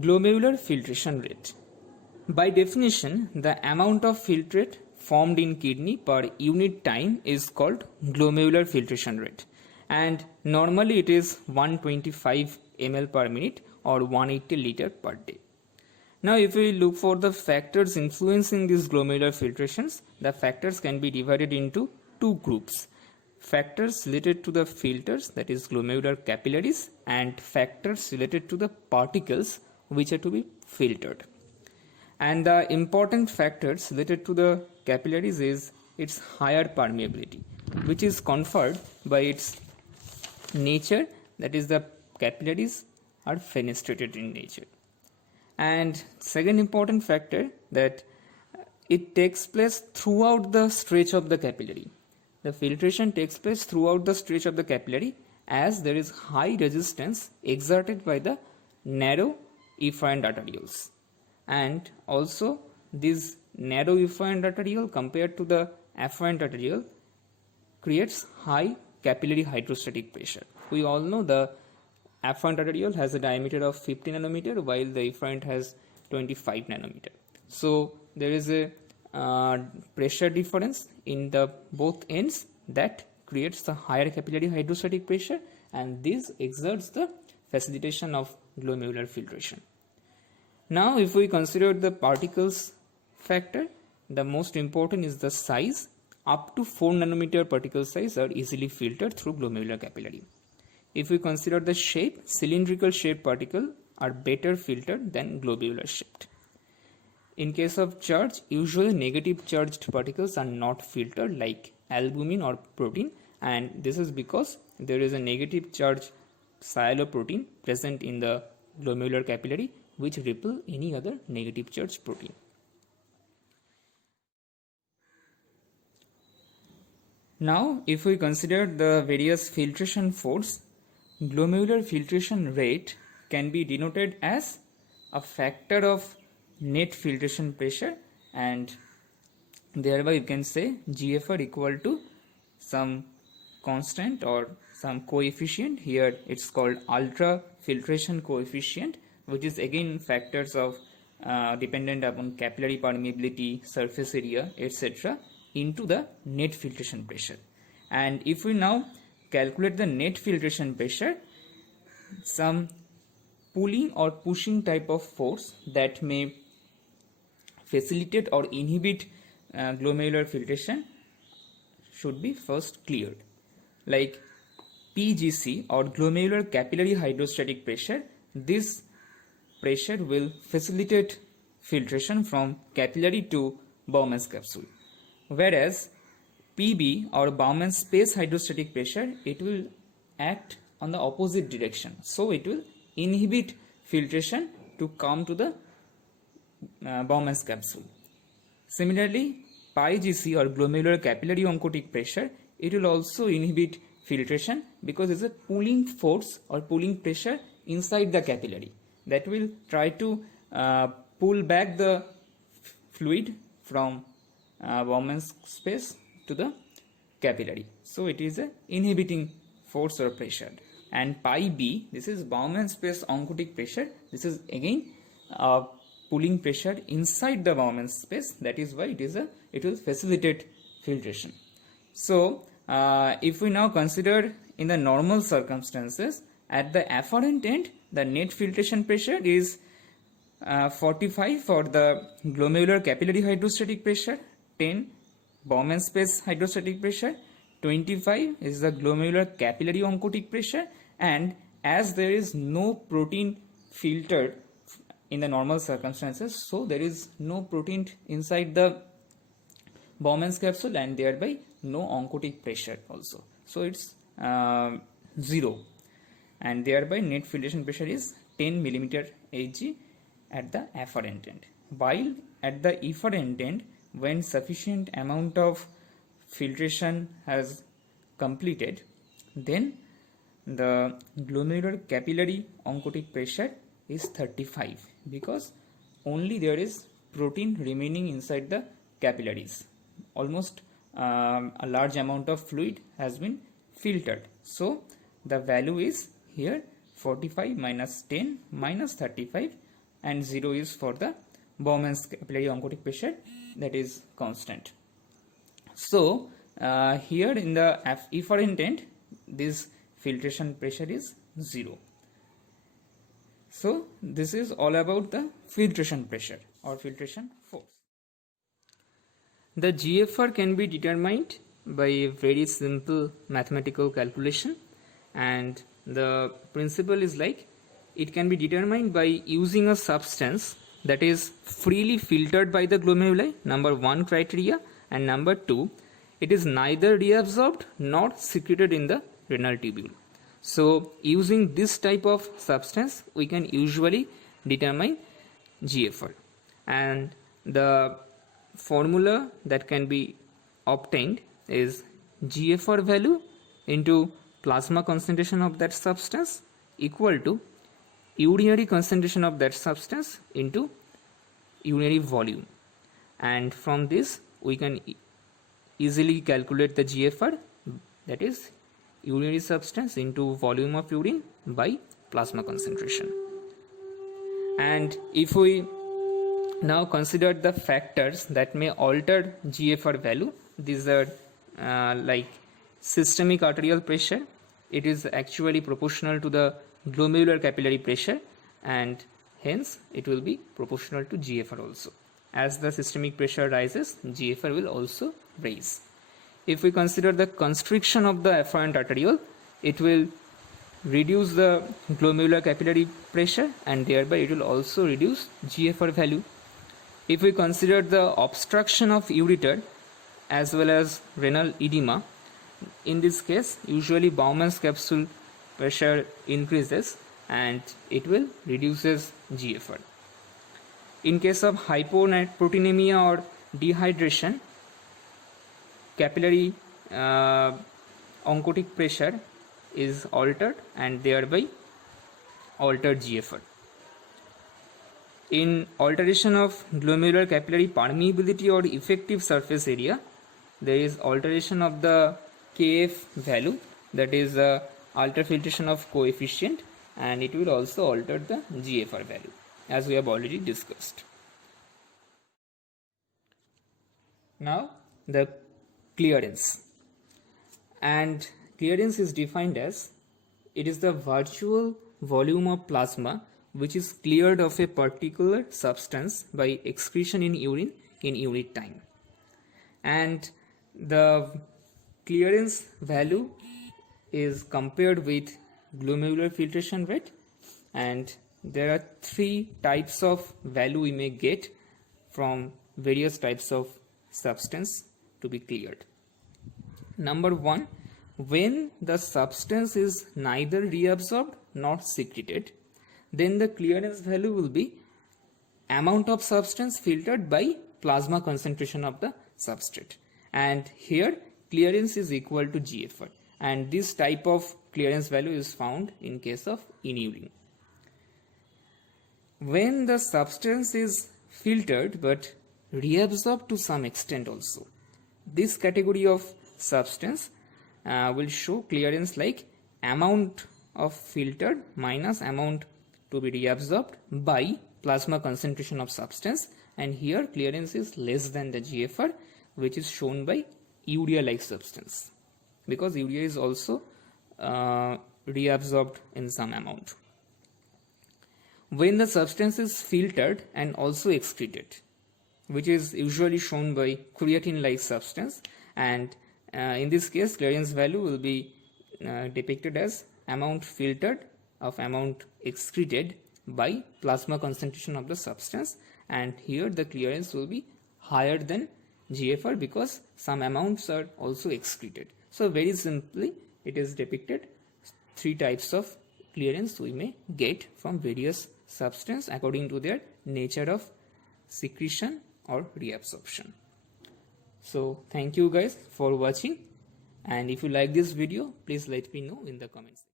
Glomerular filtration rate. By definition, the amount of filtrate formed in kidney per unit time is called glomerular filtration rate, and normally it is 125 ml per minute or 180 liter per day. Now if we look for the factors influencing these glomerular filtrations, the factors can be divided into two groups. Factors related to the filters, that is glomerular capillaries, and factors related to the particles which are to be filtered. And the important factors related to the capillaries is its higher permeability, which is conferred by its nature, that is the capillaries are fenestrated in nature. And second important factor, that it takes place throughout the stretch of the capillary. The filtration takes place throughout the stretch of the capillary, as there is high resistance exerted by the narrow efferent arterioles. And also this narrow efferent arteriole compared to the afferent arteriole creates high capillary hydrostatic pressure. We all know the afferent arteriole has a diameter of 50 nanometer while the efferent has 25 nanometer. So there is a pressure difference in the both ends that creates the higher capillary hydrostatic pressure, and this exerts the facilitation of glomerular filtration. Now if we consider the particles factor, the most important is the size. Up to 4 nanometer particle size are easily filtered through glomerular capillary. If we consider the shape, cylindrical shaped particles are better filtered than globular shaped. In case of charge, usually negative charged particles are not filtered like albumin or protein, and this is because there is a negative charge sialoprotein present in the glomerular capillary which repel any other negative charge protein. Now if we consider the various filtration force, glomerular filtration rate can be denoted as a factor of net filtration pressure, and thereby you can say GFR equal to some constant or some coefficient. Here it's called ultra filtration coefficient, which is again factors of dependent upon capillary permeability, surface area, etc. into the net filtration pressure. And if we now calculate the net filtration pressure, some pulling or pushing type of force that may facilitate or inhibit glomerular filtration should be first cleared. Like PGC or glomerular capillary hydrostatic pressure, this pressure will facilitate filtration from capillary to Bowman's capsule. Whereas PB or Bowman's space hydrostatic pressure, it will act on the opposite direction. So it will inhibit filtration to come to the Bowman's capsule. Similarly, PyGC or glomerular capillary oncotic pressure, it will also inhibit filtration because it's a pulling force or pulling pressure inside the capillary that will try to pull back the fluid from Bowman's space to the capillary. So it is a inhibiting force or pressure. And pi B, this is Bowman's space oncotic pressure. This is again pulling pressure inside the Bowman's space. That is why it will facilitate filtration. So if we now consider in the normal circumstances, at the afferent end, the net filtration pressure is 45 for the glomerular capillary hydrostatic pressure, 10 Bowman's space hydrostatic pressure, 25 is the glomerular capillary oncotic pressure, and as there is no protein filtered in the normal circumstances, so there is no protein inside the Bowman's capsule and thereby no oncotic pressure also. So it's 0, and thereby net filtration pressure is 10 millimeter Hg at the afferent end. While at the efferent end, when sufficient amount of filtration has completed, then the glomerular capillary oncotic pressure is 35 because only there is protein remaining inside the capillaries. Almost a large amount of fluid has been filtered. So the value is here 45 minus 10 minus 35, and 0 is for the Bowman's capillary oncotic pressure, that is constant. So here in the efferent, this filtration pressure is 0. So this is all about the filtration pressure or filtration force. The GFR can be determined by a very simple mathematical calculation, and the principle is like it can be determined by using a substance that is freely filtered by the glomeruli, number 1 criteria, and number 2, it is neither reabsorbed nor secreted in the renal tubule. So using this type of substance we can usually determine GFR, and the formula that can be obtained is GFR value into plasma concentration of that substance equal to urinary concentration of that substance into urinary volume, and from this we can easily calculate the GFR, that is urinary substance into volume of urine by plasma concentration. And if we now consider the factors that may alter GFR value, these are like systemic arterial pressure. It is actually proportional to the glomerular capillary pressure, and hence it will be proportional to GFR also. As the systemic pressure rises, GFR will also rise. If we consider the constriction of the afferent arteriole, it will reduce the glomerular capillary pressure, and thereby it will also reduce GFR value. If we consider the obstruction of ureter as well as renal edema, in this case usually Bowman's capsule pressure increases and it will reduces GFR. In case of hypoproteinemia or dehydration, capillary oncotic pressure is altered and thereby altered GFR. In alteration of glomerular capillary permeability or effective surface area, there is alteration of the Kf value, that is ultrafiltration of coefficient, and it will also alter the GFR value, as we have already discussed. Now the clearance, and clearance is defined as it is the virtual volume of plasma which is cleared of a particular substance by excretion in urine in unit time. And the clearance value is compared with glomerular filtration rate, and there are 3 types of value we may get from various types of substance to be cleared. Number 1, when the substance is neither reabsorbed nor secreted, then the clearance value will be amount of substance filtered by plasma concentration of the substrate, and here clearance is equal to GFR, and this type of clearance value is found in case of inulin. When the substance is filtered but reabsorbed to some extent also, this category of substance will show clearance like amount of filtered minus amount to be reabsorbed by plasma concentration of substance, and here clearance is less than the GFR, which is shown by urea like substance, because urea is also reabsorbed in some amount. When the substance is filtered and also excreted, which is usually shown by creatine like substance, and in this case clearance value will be depicted as amount filtered of amount excreted by plasma concentration of the substance, and here the clearance will be higher than GFR because some amounts are also excreted. So very simply it is depicted 3 types of clearance we may get from various substance according to their nature of secretion or reabsorption. So thank you guys for watching, and if you like this video, please let me know in the comments.